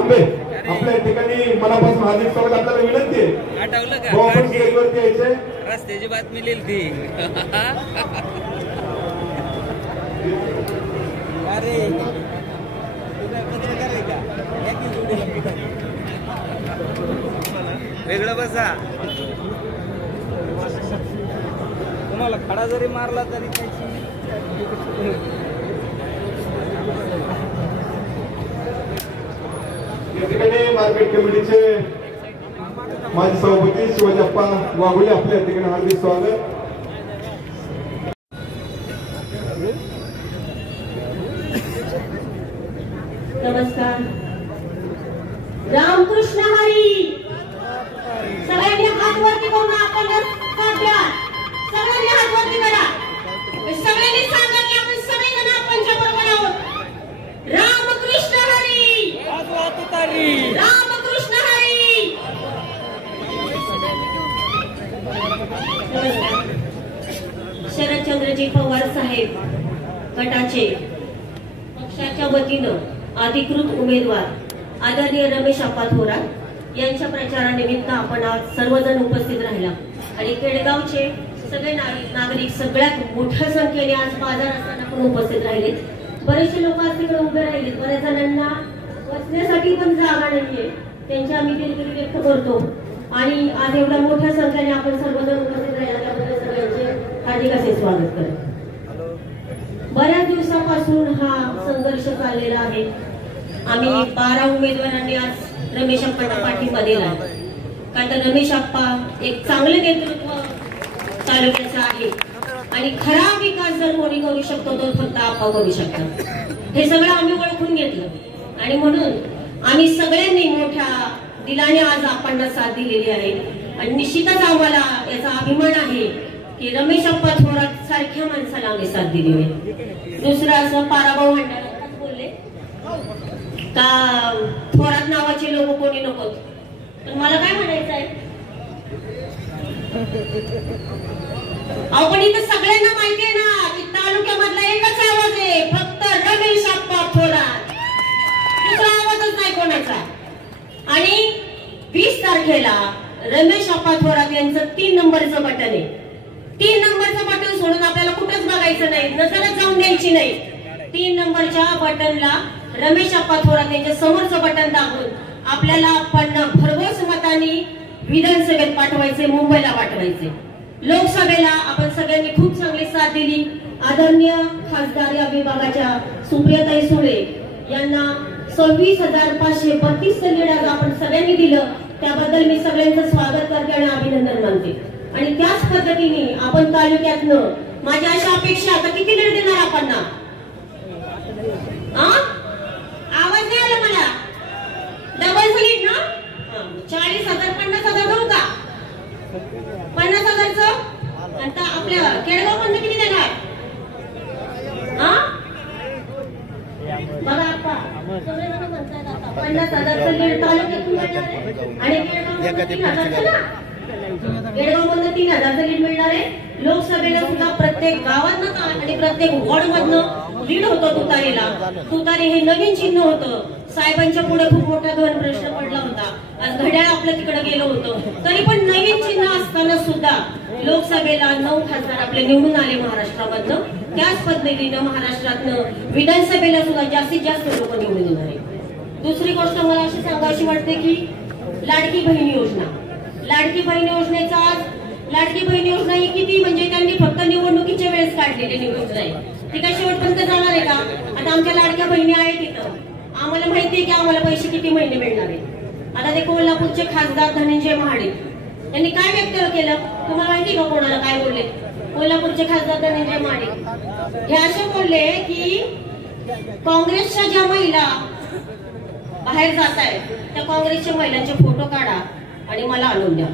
आंबे आपल्या ठिकाणी मनापासून हार्दिक स्वागत. आपल्याला विनंती आहे आपण स्टेजवरती यायचंय. रस्त्याची बातमी लिहिली ती. अरे वेगळं बसा. तुम्हाला खडा जरी मारला तरी त्याची या ठिकाणी मार्केट कमिटीचे माजी सभापती शिवाजीप्पा वाघोले आपल्या ठिकाणी हार्दिक स्वागत. नमस्कार. रामकृष्ण हरी. सगळ्यांनी हात वरती करून आपण सगळ्यांनी हात वरती करा. सगळ्यांनी सांगा की आपण सगळेजण आपणच्या बरोबर आहोत. रामकृष्ण हरी. रामकृष्ण हरी. शरदचंद्रजी पवार साहेब गटाचे पक्षाच्या वतीनं अधिकृत उमेदवार आदरणीय रमेश आप्पा थोरात यांच्या प्रचारानिमित्त आपण आज सर्वजण उपस्थित राहिला आणि केडगावचे सगळे नागरिक सगळ्यात मोठ्या संख्येने आज बाजार असताना पण उपस्थित राहिले. बरेचसे लोक आज तिकडे उभे राहिले. बऱ्याच जणांना बसण्यासाठी पण जागा नाहीये. त्यांची आम्ही दिलगिरी व्यक्त करतो आणि आज एवढ्या मोठ्या संख्येने आपण सर्वजण उपस्थित राहिला त्याबद्दल सगळ्यांचे हार्दिक असे स्वागत करतो. बऱ्याच दिवसापासून हा संघर्ष चाललेला आहे. आम्ही 12 उमेदवारांनी आज रमेश आप्पांना पाठिंबा दिला. कारण रमेश आप्पा एक चांगले नेतृत्व तालुक्याचं आहे आणि खरा विकास जर कोणी करू शकतो तो फक्त आप्पा करू शकतात. हे सगळं आम्ही ओळखून घेतलं आणि म्हणून आम्ही सगळ्यांनी मोठ्या दिलाने आज आप्पांना साथ दिलेली आहे आणि निश्चितच आम्हाला याचा अभिमान आहे की रमेश आप्पा थोरात सारख्या माणसाला आम्ही साथ दिली आहे. दुसरं असं पाराभाऊ भांडारात बोलले का थोरात नावाचे लोक कोणी नकोत. पण मला काय म्हणायचं आहे आपण इथं सगळ्यांना माहिती आहे ना की तालुक्यामधला एकच आवाज आहे फक्त रमेश आप्पा थोरात. दुसरा आवाजच नाही कोणाचा. आणि 20 तारखेला रमेश आप्पा थोरात यांचं 3 नंबरचं बटन आहे. 3 नंबरचं बटन सोडून आपल्याला कुठंच बघायचं नाही. नजरच जाऊन द्यायची नाही. 3 नंबरच्या बटनला रमेश आप्पा थोरात यांच्या समोरचं बटन दाबून आपल्याला आपण भरघोस मतांनी विधानसभेत पाठवायचे, मुंबईला पाठवायचे. लोकसभेला आपण सगळ्यांनी खूप चांगली साथ दिली. आदरणीय खासदार या विभागाच्या सुप्रियाताई सुळे यांना 26,532 लीड आपण सगळ्यांनी दिलं. त्याबद्दल मी सगळ्यांचं स्वागत करते आणि अभिनंदन मानते. आणि त्याच पद्धतीने आपण तालुक्यातनं माझ्या अशा अपेक्षा आता किती लीड देणार आपण? आवाज नाही आला मला. डबल लीड ना? 40,000 50,000 देऊ का? 50,000चं आता आपल्या केळगाव मधनं किती देणार? बघा आप्पा 50,000चं लीड तालुक्यातून मिळणार आहे आणि केळगाव 3,000चं ना. केळगाव मधनं 3,000चं लीड मिळणार आहे. लोकसभेला सुद्धा प्रत्येक गावातनं आणि प्रत्येक वॉर्ड मधनं लीड होतं तुतारीला. तुतारी हे नवीन चिन्ह होतं. साहेबांच्या पुढे खूप मोठा गहन प्रश्न पडला होता. आज घड्याळ आपलं तिकडे गेलं होतं. तरी पण नवीन चिन्ह असताना सुद्धा लोकसभेला 9 खासदार आपले निवडून आले महाराष्ट्रामधनं. त्याच पद्धतीनं महाराष्ट्रातनं विधानसभेला सुद्धा जास्तीत जास्त लोक निवडून येणार आहे. दुसरी गोष्ट मला अशी सांगायची वाटते की लाडकी बहीण योजना. लाडकी बहीण योजनेचा आज लाडकी बहीण योजना ही किती म्हणजे त्यांनी फक्त निवडणुकीच्या वेळेस काढलेली निवडून जाईल. ती काय शेवटपर्यंत जाणार आहे का? आता आमच्या लाडक्या बहिणी आहेत तिथं. आम्हाला माहिती आहे की आम्हाला पैसे किती महिने मिळणार आहेत. आता ते कोल्हापूरचे खासदार धनंजय महाडिक यांनी काय व्यक्त केलं तुम्हाला माहिती का? कोणाला काय बोलले? कोल्हापूरचे खासदार धनंजय महाडिक हे असे बोलले की काँग्रेसच्या ज्या महिला बाहेर जात आहेत त्या काँग्रेसच्या महिलांचे फोटो काढा आणि मला आणून द्या.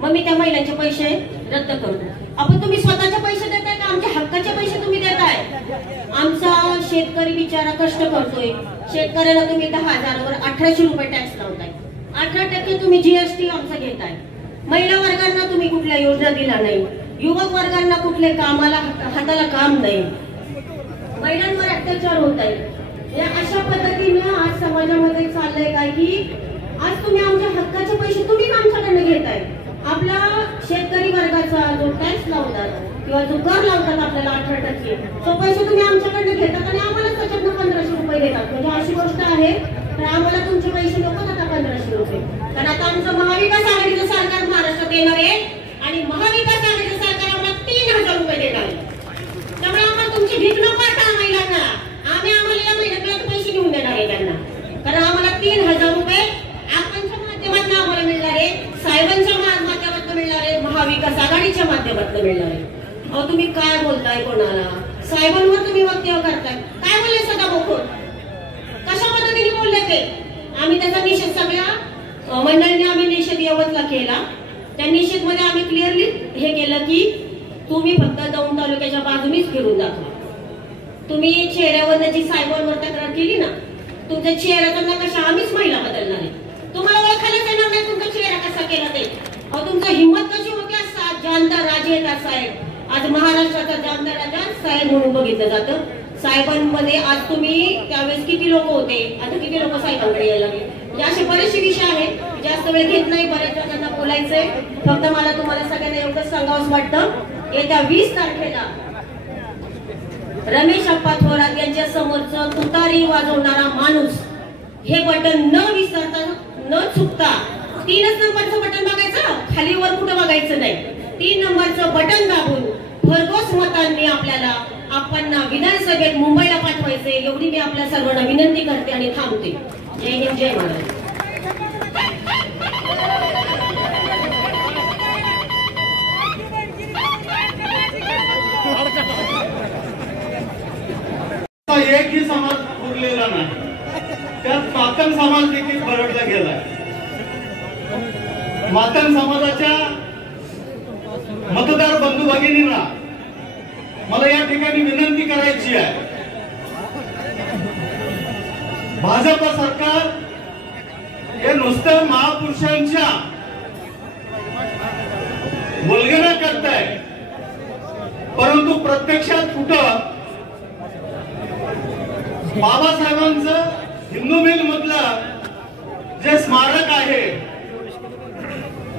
मग मी त्या महिलांचे पैसे रद्द करतो. आपण तुम्ही स्वतःचे पैसे देताय का आमच्या हक्काचे पैसे तुम्ही देताय? आमचा शेतकरी बिचारा कष्ट करतोय. शेतकऱ्याला तुम्ही 10,000वर 1,800 रुपये टॅक्स लावताय. 18% तुम्ही जीएसटी आमचा घेताय. महिला वर्गांना तुम्ही कुठल्या योजना दिल्या नाही. युवक वर्गांना कुठले कामाला हाताला काम नाही. महिलांवर अत्याचार होत आहे. या अशा पद्धतीने आज समाजामध्ये चाललंय काय की आज तुम्ही आमच्या हक्काचे पैसे तुम्हीच आमच्याकडनं घेताय. आपला शेतकरी वर्गाचा जो टॅक्स लावतात किंवा जो कर लावतात आपल्याला 18%, तो पैसे तुम्ही आमच्याकडनं घेतात आणि आम्हाला त्याच्यातनं 1500 रुपये देतात. म्हणजे अशी गोष्ट आहे. तर आम्हाला तुमचे पैसे नको आता 1500 रुपये. कारण आता आमचं महाविकास आघाडीचं सरकार महाराष्ट्रात येणार आहे आणि महाविकास आघाडीचं सरकार आम्हाला 3000 रुपये देणार आहे. त्यामुळे आम्हाला तुमची भीक नको आता महिलांना. आम्ही आम्हाला या महिन्यात पैसे घेऊन देणार आहे त्यांना. कारण आम्हाला 3000 रुपये आपणच्या माध्यमातून आम्हाला मिळणार आहे, साहेबांच्या माध्यमातून मिळणार आहे, महाविकास आघाडीच्या माध्यमातून मिळणार आहे. अहो तुम्ही काय बोलताय कोणाला? साहेबांवर तुम्ही वक्तव्य करताय. काय बोलले सदा बोखोर? कशा पद्धतीने बोलले ते? आम्ही त्याचा निषेध सगळ्या मंडळीने आम्ही निषेध यवतला केला. त्या निषेध मध्ये आम्ही क्लिअरली हे केलं की तुम्ही फक्त दौंड तालुक्याच्या बाजूनीच फिरून दाखवा. तुम्ही चेहऱ्यावर जी साहेबांवर तक्रार केली ना, तुमच्या चेहऱ्याचा नकाशा आम्हीच महिला बदलणार आहे. तुम्हाला ओळखायलाच येणार नाही तुमचा चेहरा कसा केला ते. अहो तुमची हिंमत कशी होती? जानदार राजे आहेत साहेब. आज महाराष्ट्राचा जानदार राजा साहेब म्हणून बघितलं जातं. साहेबांमध्ये आज तुम्ही त्यावेळेस किती लोक होते, आता किती लोक साहेबांकडे यायला लागले. म्हणजे असे बरेचसे विषय आहेत. जास्त वेळ घेत नाही, बऱ्याच जणांना बोलायचंय. फक्त मला तुम्हाला सगळ्यांना एवढंच सांगावंच वाटतं, येत्या 20 तारखेला रमेश अप्पा थोरात यांच्या समोरचं तुतारी वाजवणारा माणूस हे बटन न विसरता न चुकता 3 नंबरचं बटन बघायचं, खाली वर कुठं बघायचं नाही. 3 नंबरचं बटन दाबून भरघोस मतांनी आपल्याला आपण विधानसभेत मुंबईला पाठवायचे एवढी मी आपल्या सर्वांना विनंती करते आणि थांबते. जय हिंद, जय महाराष्ट्र. एकही समाज उरलेला नाही. त्यात मातंग समाज देखील भरडला गेला. मातंग समाजाच्या मतदार बंधू भगिनींना मला या ठिकाणी विनंती करायची आहे. भाजप सरकार हे नुसतं महापुरुषांच्या वल्गना करताय, परंतु प्रत्यक्षात कुठं बाबासाहेबांचं हिंदू मिल मधलं जे स्मारक आहे,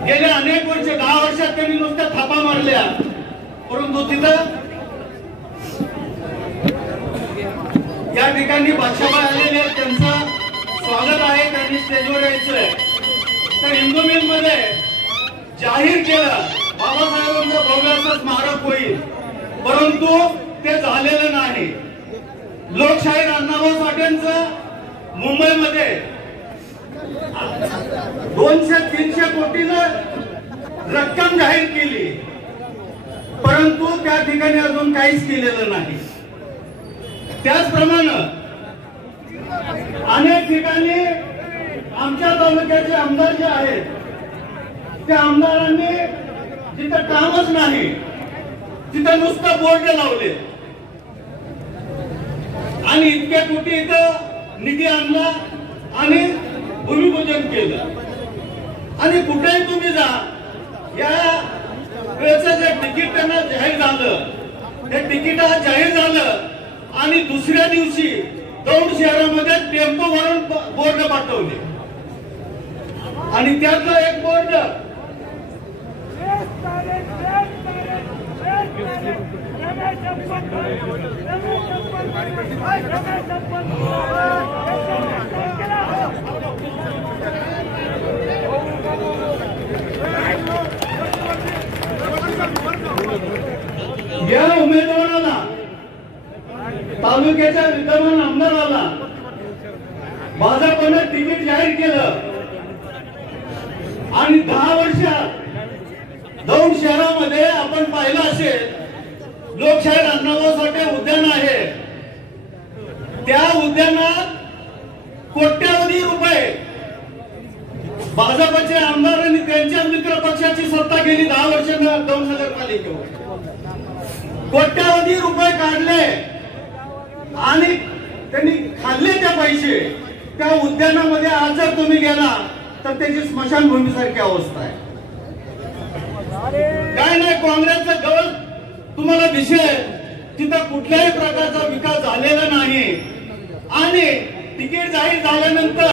गेल्या अनेक वर्ष 10 वर्षात त्यांनी नुसत्या थापा मारल्या, परंतु तिथं या ठिकाणी बादशाहबाई आलेले आहेत, त्यांचं स्वागत आहे, त्यांनी स्टेजवर यायचंय. तर हिंदू मिल मध्ये जाहीर केलं बाबासाहेबांचं भव्य असं स्मारक होईल, परंतु ते झालेलं नाही. लोकशाहीर अण्णाभाऊ साठेंचं मुंबईमध्ये 200-300 कोटीनं रक्कम जाहीर केली, परंतु त्या ठिकाणी अजून काहीच केलेलं नाही. त्याचप्रमाणे अनेक ठिकाणी आमच्या तालुक्याचे आमदार जे आहेत, त्या आमदारांनी जिथं कामच नाही तिथं नुसतं बोर्ड लावले आणि इतक्या कोटी इथं निधी आणला आणि भूमिपूजन केलं. आणि कुठेही तुम्ही जा, या वेळेचं जे तिकीट त्यांना जाहीर झालं, हे तिकीट जाहीर झालं आणि दुसऱ्या दिवशी दौंड शहरामध्ये टेम्पो भरून बोर्ड पाठवले आणि त्यातलं एक बोर्ड या उमेदवाराला, तालुक्याच्या विद्यमान आमदाराला भाजपने तिकीट जाहीर केलं आणि 10 वर्षात दौंड शहरामध्ये आपण पाहिलं असेल, लोकशाहीर अण्णाभाऊ साठे उद्यान आहे, त्या उद्यानात कोट्यावधी रुपये भाजपचे आमदार आणि त्यांच्या मित्र पक्षाची सत्ता गेली 10 वर्षांना दौंड नगरपालिकेवर कोट्यावधी रुपये काढले आणि त्यांनी खाल्ले ते पैसे. त्या उद्यानामध्ये आज जर तुम्ही गेला तर त्याची स्मशानभूमी सारखी अवस्था आहे. काय नाही, काँग्रेसचं गवत तुम्हाला दिसेल, तिथं कुठल्याही प्रकारचा विकास झालेला नाही आणि तिकीट जाहीर झाल्यानंतर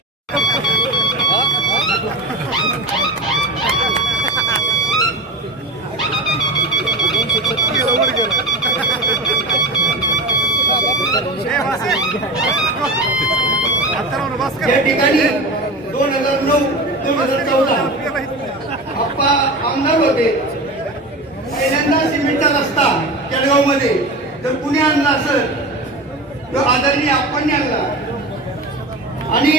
या ठिकाणी 2009-2014 आप्पा आमदार होते. पहिल्यांदा सिमेंटचा रस्ता केळगाव मध्ये जर कुणी आणला असेल तर आदरणीय आप्पांनी आणला. आणि